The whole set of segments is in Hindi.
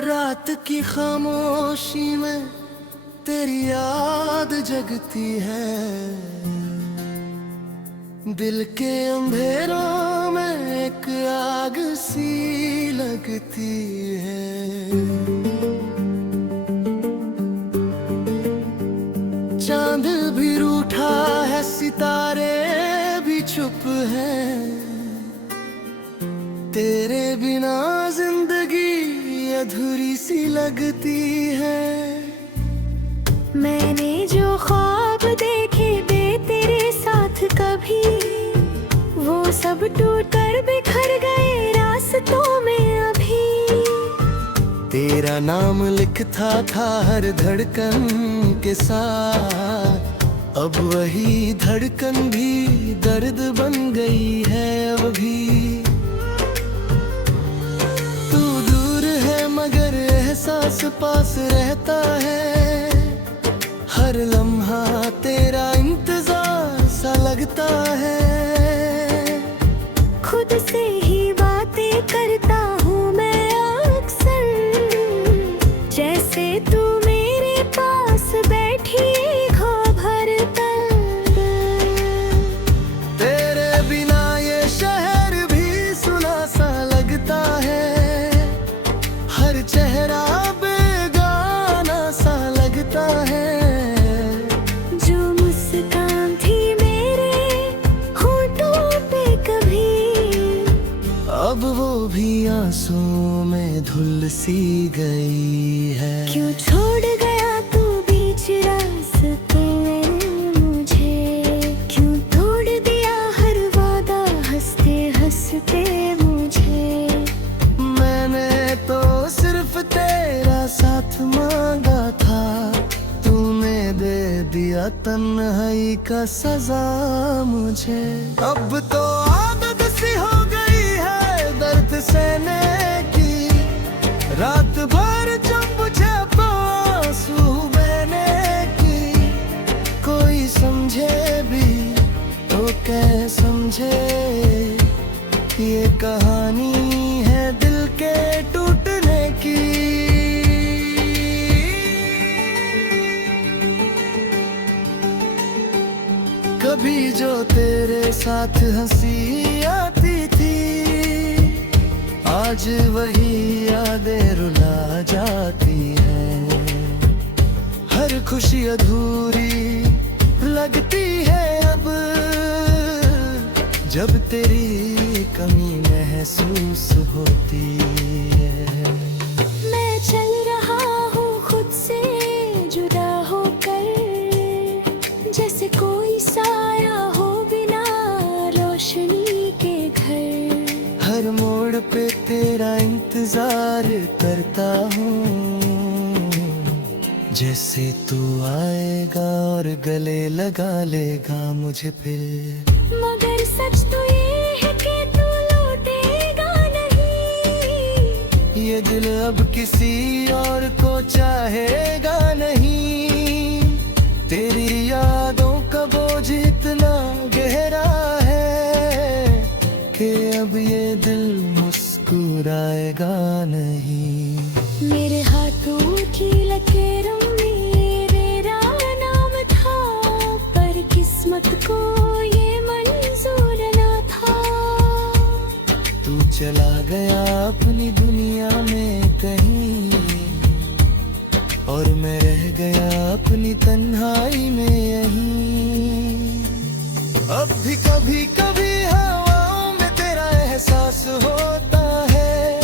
रात की खामोशी में तेरी याद जगती है, दिल के अंधेरों में एक आग सी लगती है। चांद भी रूठा है, सितारे भी चुप हैं, तेरे बिना जिंदगी अधूरी सी लगती है। मैंने जो ख्वाब देखे थे तेरे साथ कभी, वो सब टूट कर बिखर गए रास्तों में अभी। तेरा नाम लिखता था हर धड़कन के साथ, अब वही धड़कन भी दर्द बन गई है अभी। तू दूर है मगर एहसास पास रहता है, हर लम्हा तेरा इंतजार सा लगता है। खुद से ही बातें करता हूँ मैं अक्सर, जैसे तू मेरे पास बैठी हो भर तक। तेरे बिना ये शहर भी सुना सा लगता है, हर चेहरा बेगाना सा लगता है। अब वो भी आंसुओं में धुल सी गई है। क्यों छोड़ गया तू बीच रास्ते में मुझे, क्यों तोड़ दिया हर वादा हंसते हंसते मुझे। मैंने तो सिर्फ तेरा साथ मांगा था, तूने दे दिया तन्हाई का सजा मुझे। अब तो आदत सी हो गई है दर्द सहने की, रात भर चुप चाप आंसू बहने की। कोई समझे भी तो क्या समझे, ये कहानी है दिल के टूटने की। कभी जो तेरे साथ हंसी आती थी, आज वही यादें रुला जाती है। हर खुशी अधूरी लगती है अब, जब तेरी कमी महसूस होती है। मैं चल रहा हूँ खुद से जुदा होकर, जैसे कोई साया हो बिना रोशनी के घर। हर मोड़ पे तेरा इंतजार करता हूँ, जैसे तू आएगा और गले लगा लेगा मुझे फिर। मगर सच तो ये है कि तू लौटेगा नहीं, ये दिल अब किसी और को चाहेगा नहीं। तेरी यादों का बोझ इतना गहरा है कि अब ये दिल मुस्कुराएगा नहीं। मेरे हाथों की लकीरों में तेरा नाम था, पर किस्मत को ये मंजूर न था। तू चला गया अपनी दुनिया में कहीं, और मैं रह गया अपनी तन्हाई में यहीं। अब भी कभी कभी हवाओं में तेरा एहसास होता है,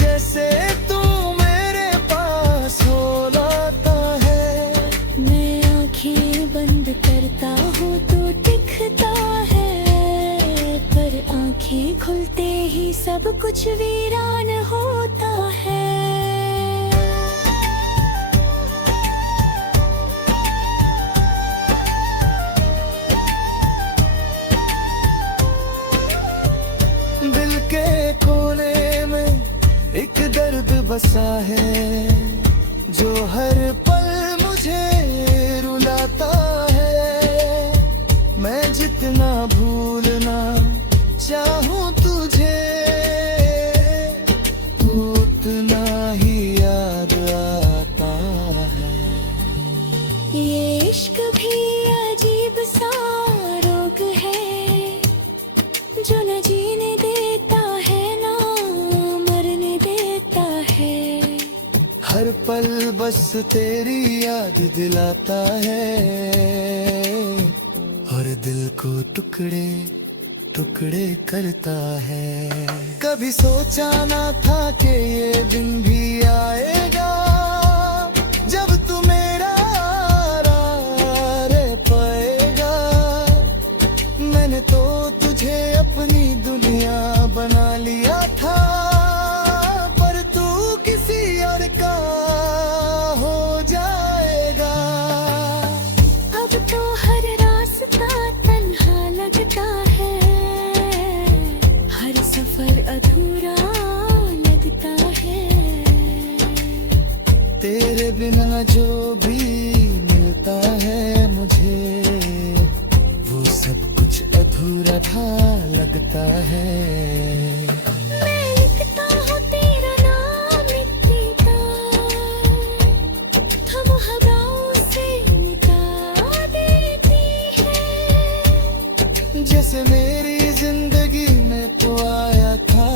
जैसे तू मेरे पास हो लाता है। मैं आंखें बंद करता हूँ तो दिखता है, पर आंखें खुलते ही सब कुछ वीरान होता है। दिल के कोने में एक दर्द बसा है, जो हर पल मुझे रुलाता है। मैं जितना भूलना चाहूँ तुझे, तू उतना ही पल बस तेरी याद दिलाता है, और दिल को टुकड़े टुकड़े करता है। कभी सोचा ना था कि ये दिन भी आएगा, जब तू मेरा रह पाएगा। मैंने तो तुझे अपनी दुनिया बना लिया था, पर तू किसी और का हो जाएगा। अब तो हर रास्ता तन्हा लगता है, हर सफर अधूरा लगता है। तेरे बिना जो भी मिलता है मुझे, वो सब कुछ अधूरा सा लगता है। मैं लिखता हूँ तेरा नाम मिट्टी पर, हम हवाओं से मिटा देती है। जैसे मेरी जिंदगी में तो आया था,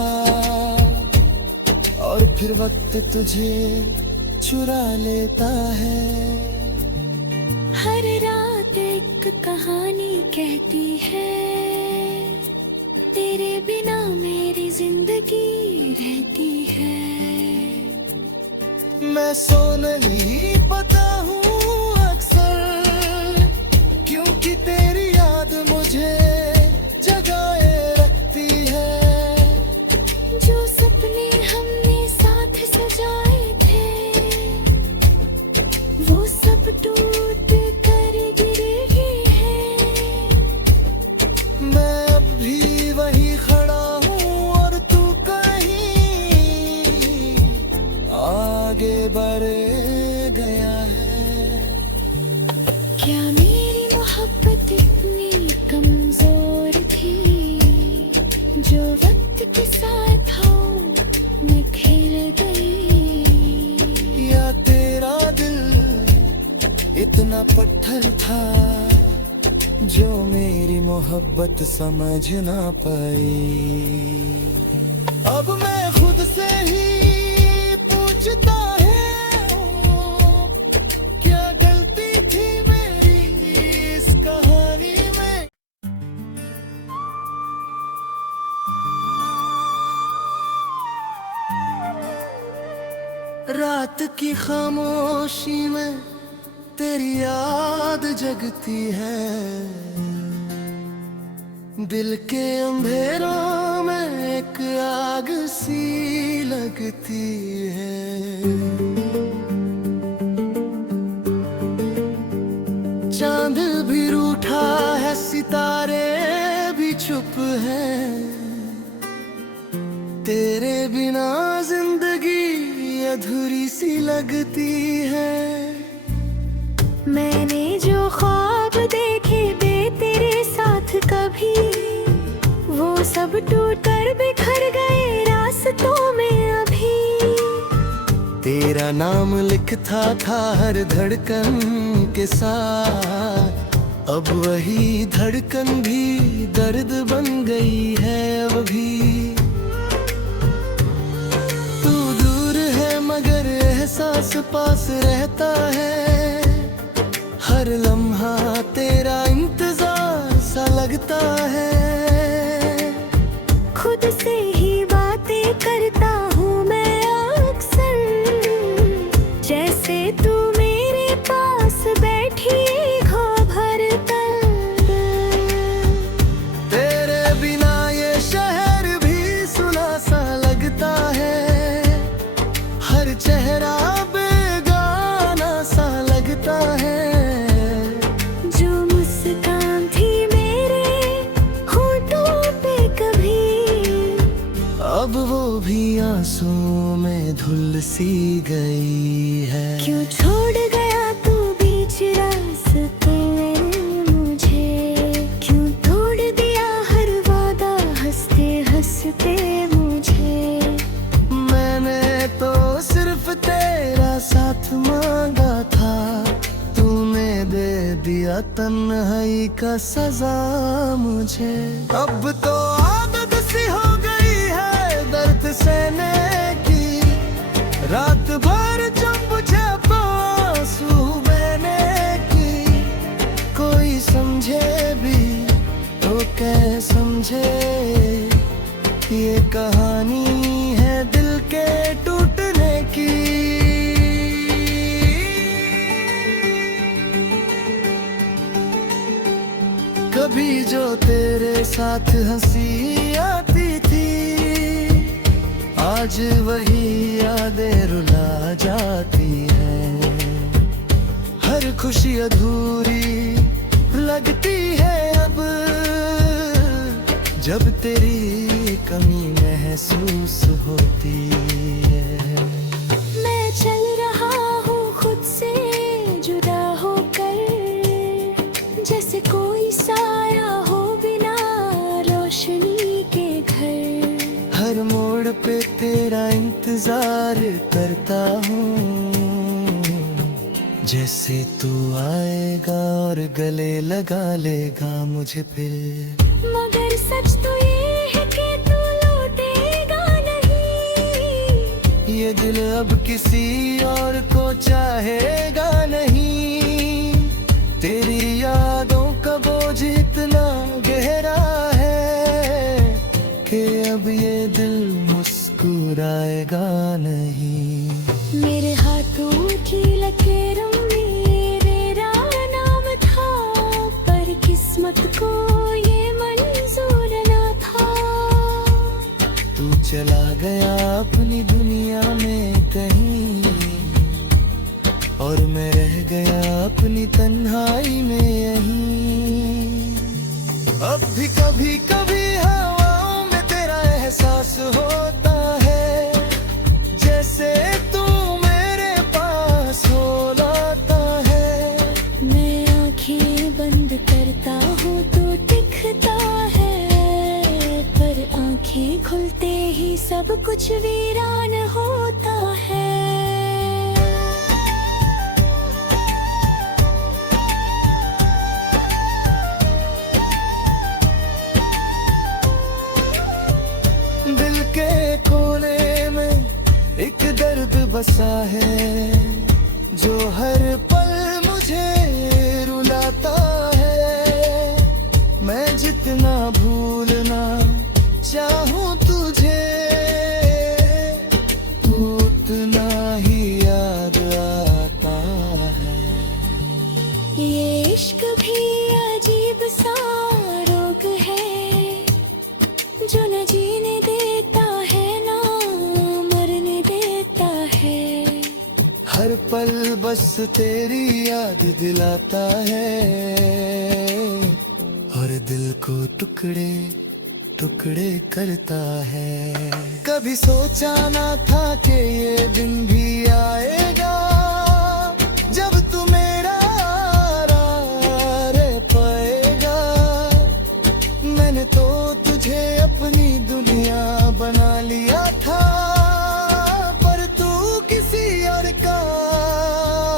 और फिर वक्त तुझे चुरा लेता है। हर रात एक कहानी कहती है, तेरे बिना मेरी जिंदगी रहती है। मैं सो नहीं पाता हूँ अक्सर, क्योंकि तेरी याद मुझे जगाए रखती है। जो सपने हमने साथ सजाए थे, वो सब टूट कर गिरे हैं। मैं अब भी वही खड़ा हूँ, और तू कहीं आगे बढ़ गया है। क्या मेरी मोहब्बत इतनी कमजोर थी, जो वक्त के साथ हो निखर गई। या तेरा दिल इतना पत्थर था, जो मेरी मोहब्बत समझ ना पाई। अब मैं खुद से ही पूछता हूँ, क्या गलती थी मेरी इस कहानी में। रात की खामोशी में तेरी याद जगती है, दिल के अंधेरों में एक आग सी लगती है। चांद भी रूठा है, सितारे भी चुप हैं, तेरे बिना जिंदगी अधूरी सी लगती है। मैंने जो ख्वाब देखे थे तेरे साथ कभी, वो सब टूट कर बिखर गए रास्तों में अभी। तेरा नाम लिखता था हर धड़कन के साथ, अब वही धड़कन भी दर्द बन गई है। अब भी तू दूर है मगर एहसास पास रहता है, हर लम्हा तेरा इंतजार सा लगता है। खुद से ही बातें करता हूँ मैं अक्सर, जैसे तू मेरे पास बैठी हो भर कर। तेरे बिना ये शहर भी सुना सा लगता है, हर चेहरा बेगाना सा लगता है। जो मुस्कान थी मेरे होठों पे कभी, अब वो भी आंसुओं में धुल सी गई है। क्यों छोड़ गया तू बीच रास्ते में मुझे, क्यों तोड़ दिया हर वादा हंसते हंसते मुझे। मैंने तो सिर्फ तेरा साथ मांगा था, तूने दे दिया तन्हाई का सजा मुझे। अब तो आदत सी हो गई है दर्द सहने की, रात भर चुप कह समझे, ये कहानी है दिल के टूटने की। कभी जो तेरे साथ हंसी आती थी, आज वही यादें रुला जाती है। हर खुशी अधूरी लगती है अब, जब तेरी कमी महसूस होती है। मैं चल रहा हूँ खुद से जुदा होकर, जैसे कोई साया हो बिना रोशनी के घर। हर मोड़ पे तेरा इंतजार करता हूँ, जैसे तू आएगा और गले लगा लेगा मुझे फिर। मगर सच तो ये है कि तू लौटेगा नहीं, ये दिल अब किसी और को चाहेगा नहीं। तेरी यादों का बोझ इतना गहरा है कि अब ये दिल मुस्कुराएगा नहीं। मेरे हाथों की लकीरों में तेरा नाम था, पर किस्मत को ये मंजूर न था। तू चला गया अपनी दुनिया में कहीं, और मैं रह गया अपनी तन्हाई में यहीं। अब भी कभी कभी हवाओं में तेरा एहसास होता है, जैसे तू मेरे पास हो लाता है। मैं आंखें बंद करता हूँ तो दिखता है, पर आंखें खुलते ही सब कुछ वीरान होता है। दिल के कोने में एक दर्द बसा है, जो हर पल मुझे रुलाता है। मैं जितना भूलना चाहूँ तुझे, तू उतना ही याद आता है। ये इश्क भी अजीब सा रोग है, जो न जीने देता है ना मरने देता है। हर पल बस तेरी याद दिलाता है, और दिल को टुकड़े टुकड़े करता है। कभी सोचा ना था कि ये दिन भी आएगा, जब तू मेरा रह पाएगा। मैंने तो तुझे अपनी दुनिया बना लिया था, पर तू किसी और का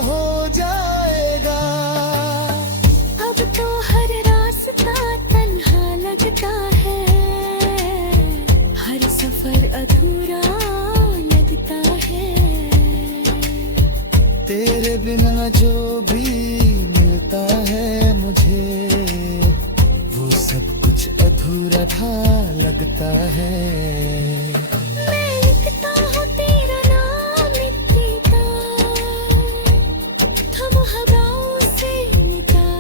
हो जाएगा। अब तो हर रास्ता तन्हा लगता है, हर सफर अधूरा लगता है। तेरे बिना जो भी मिलता है मुझे, वो सब कुछ अधूरा सा लगता है। मैं लिखता हूँ तेरा नाम मिट्टी का, थम हवाओं से मिटा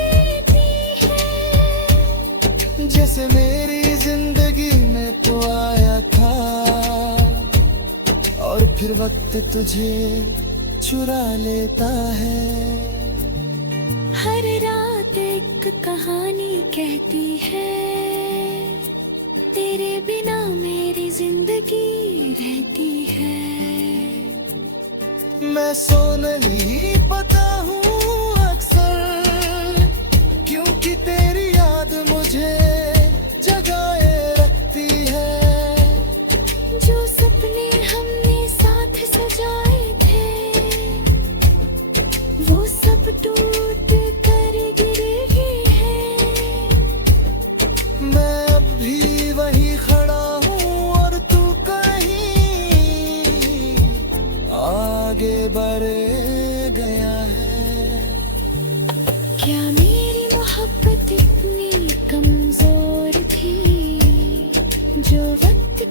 देती है। जैसे मेरी जिंदगी में तो आया था, और फिर वक्त तुझे चुरा लेता है। हर रात एक कहानी कहती है, तेरे बिना मेरी जिंदगी रहती है। मैं सो नहीं पाता हूँ अक्सर, क्योंकि तेरी याद मुझे जगाए रखती है। जो सपने हमने साथ सजाए थे, वो सब टूट कर गिर गए हैं। मैं अब भी वही खड़ा हूँ, और तू कहीं आगे बढ़ गया है। क्या मेरी मोहब्बत इतनी कमजोर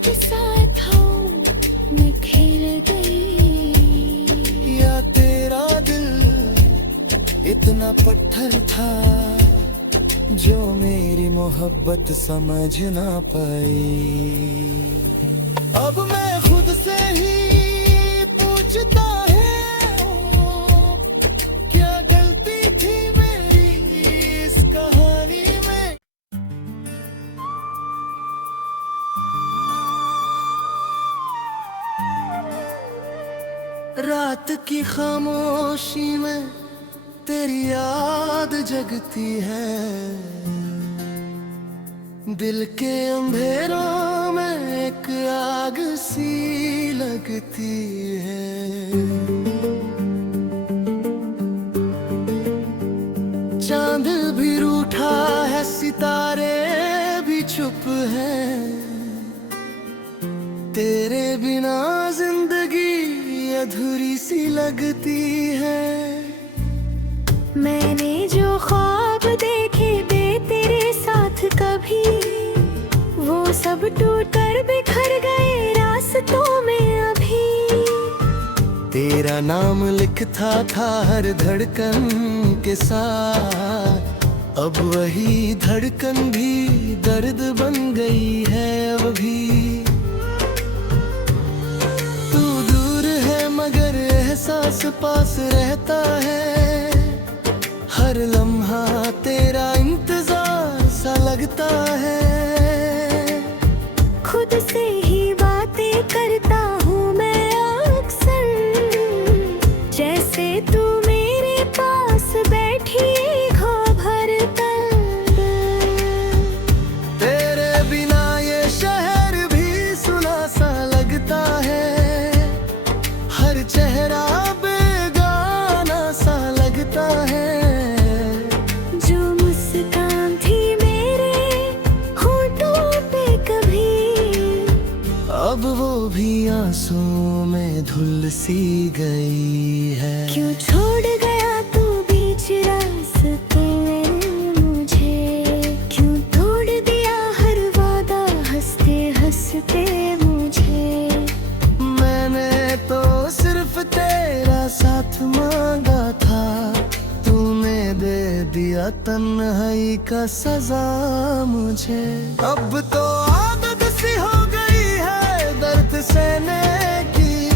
के साथ हो मैं खेल गई। या तेरा दिल इतना पत्थर था जो मेरी मोहब्बत समझ ना पाई। अब मैं खुद से ही पूछता हूँ क्या गलती थी मेरी इस कहानी में। रात की खामोशी में तेरी याद जगती है, दिल के अंधेरों में एक आग सी लगती है। चांद भी रूठा है, सितारे भी चुप हैं, तेरे बिना जिंदगी अधूरी सी लगती है। मैंने जो ख्वाब देखे थे तेरे साथ कभी, वो सब टूट कर बिखर गए रास्तों में अभी। तेरा नाम लिखता था हर धड़कन के साथ, अब वही धड़कन भी दर्द बन गई है अभी। तू दूर है मगर एहसास पास रहता है, हर लम्हा तेरा इंतजार सा लगता है। खुद से ही बातें करता हूँ मैं अक्सर, जैसे तू मेरे पास बैठी घोभर कर। तेरे बिना ये शहर भी सुना सा लगता है, हर चेहरा बेगाना सा लगता है। अब वो भी आंसुओं में धुल सी गई है। क्यों छोड़ गया तू बीच रास्ते में मुझे, क्यों तोड़ दिया हर वादा हंसते हंसते मुझे। मैंने तो सिर्फ तेरा साथ मांगा था, तूने दे दिया तन्हाई का सजा मुझे। अब तो आदत सी हो गई है दर्द सहने की,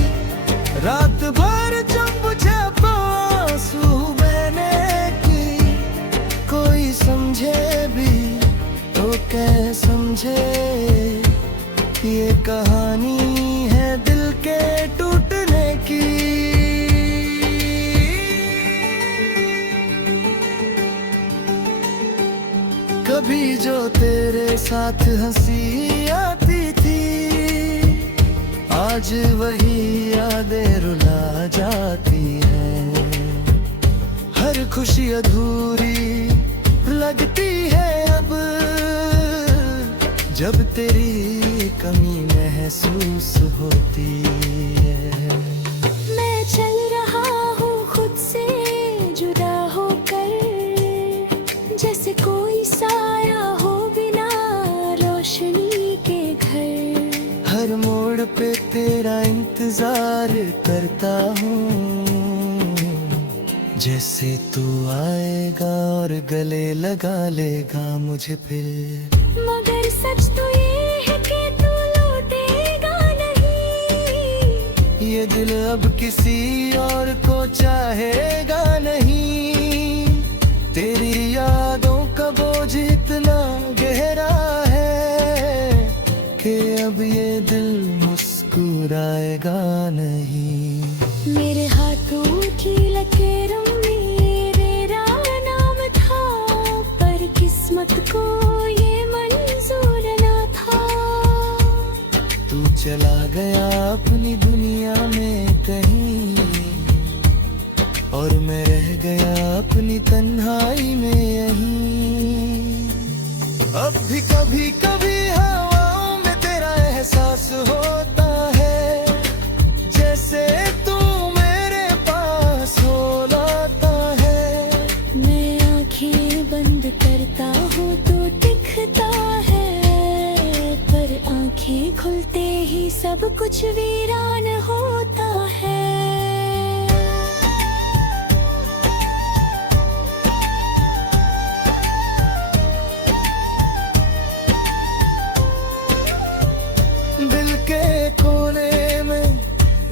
रात भर जब मुझे आंसू बहने की। कोई समझे भी तो क्या समझे, ये कहानी है दिल के टूटने की। कभी जो तेरे साथ हंसी आती थी, आज वही यादें रुला जाती है। हर खुशी अधूरी लगती है अब, जब तेरी कमी महसूस होती है। मैं चल रहा हूँ खुद से जुदा होकर, जैसे कोई साया हो बिना रोशनी के घर। हर मोड़ पे तेरा इंतजार करता हूँ, जैसे तू आएगा और गले लगा लेगा मुझे फिर। मगर सच तो ये है कि तू लौटेगा नहीं, ये दिल अब किसी और को चाहेगा नहीं। तेरी यादों का बोझ इतना गहरा है कि अब ये दिल मुस्कुराएगा नहीं। मेरे हाथों की लकीरों में तेरा नाम था, पर किस्मत को ये मंजूर न था। तू चला गया अपनी दुनिया में कहीं, और मैं रह गया अपनी तन्हाई में यहीं। अब भी कभी कभी हवाओं में तेरा एहसास होता है, जैसे तू मेरे पास हो लाता है। मैं आंखें बंद करता हूँ तो दिखता है, पर आंखें खुलते ही सब कुछ वीरान होता है। दिल के कोने में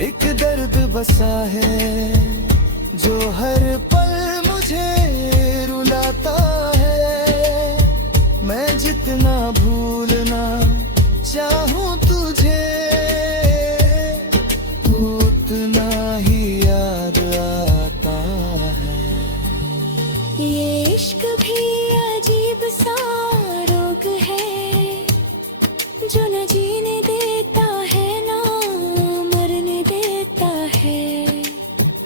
एक दर्द बसा है, जो हर पल मुझे रुलाता है। मैं जितना भूलना चाहूं तुझे, तू उतना ही याद आता है। ये इश्क भी अजीब सा रोग है, जो न जीने देता है ना मरने देता है।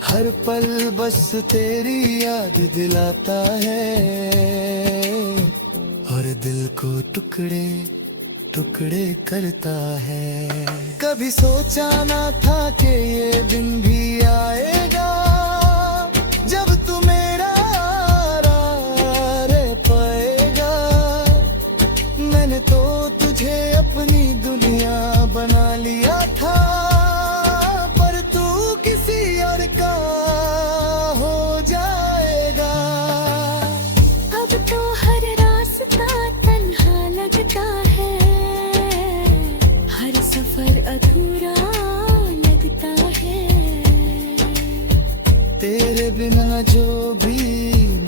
हर पल बस तेरी याद दिलाता है, और दिल को टुकड़े टुकड़े करता है। कभी सोचा ना था कि ये दिन भी आएगा, जब तू मेरा रह पाएगा। मैंने तो तुझे अपनी दुनिया बना लिया था, पर तू किसी और का हो जाएगा। अब तो हर रास्ता तन्हा लगता है, हर सफर अधूरा लगता है। तेरे बिना जो भी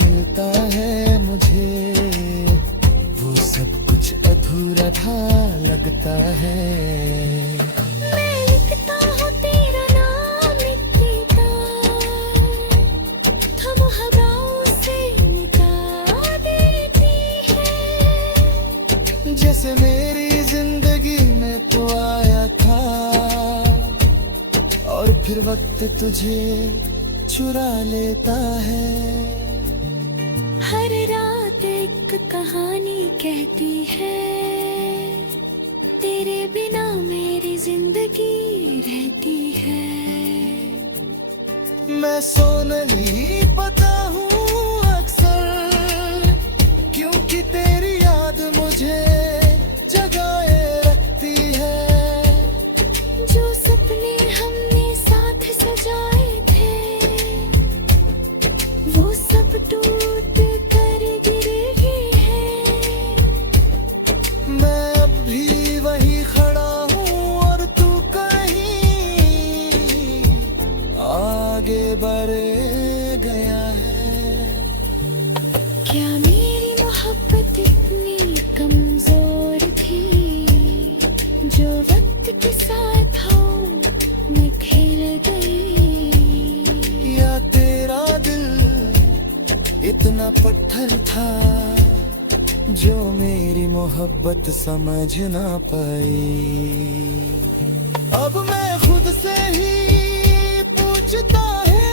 मिलता है मुझे, वो सब कुछ अधूरा था लगता है। मैं लिखता हूँ तेरा नाम मिट्टी का, थम हवाओं से मिटा देती है। जैसे मेरी जिंदगी में तो आया था, और फिर वक्त तुझे चुरा लेता है। हर रात एक कहानी कहती है, तेरे बिना मेरी जिंदगी रहती है। मैं सो नहीं पाता हूँ अक्सर, क्योंकि तेरी याद मुझे जगाए रखती है। जो सपने हमने साथ सजाए थे, वो सब टूट कर गिर गए हैं। मैं अब भी वही खड़ा हूँ, और तू कहीं आगे बढ़ गया है। क्या मेरी मोहब्बत इतनी कमजोर थी, जो वक्त के साथ हो मैं खेल गई। या तेरा दिल इतना पत्थर था, जो मेरी मोहब्बत समझ ना पाई। अब मैं खुद से ही पूछता है,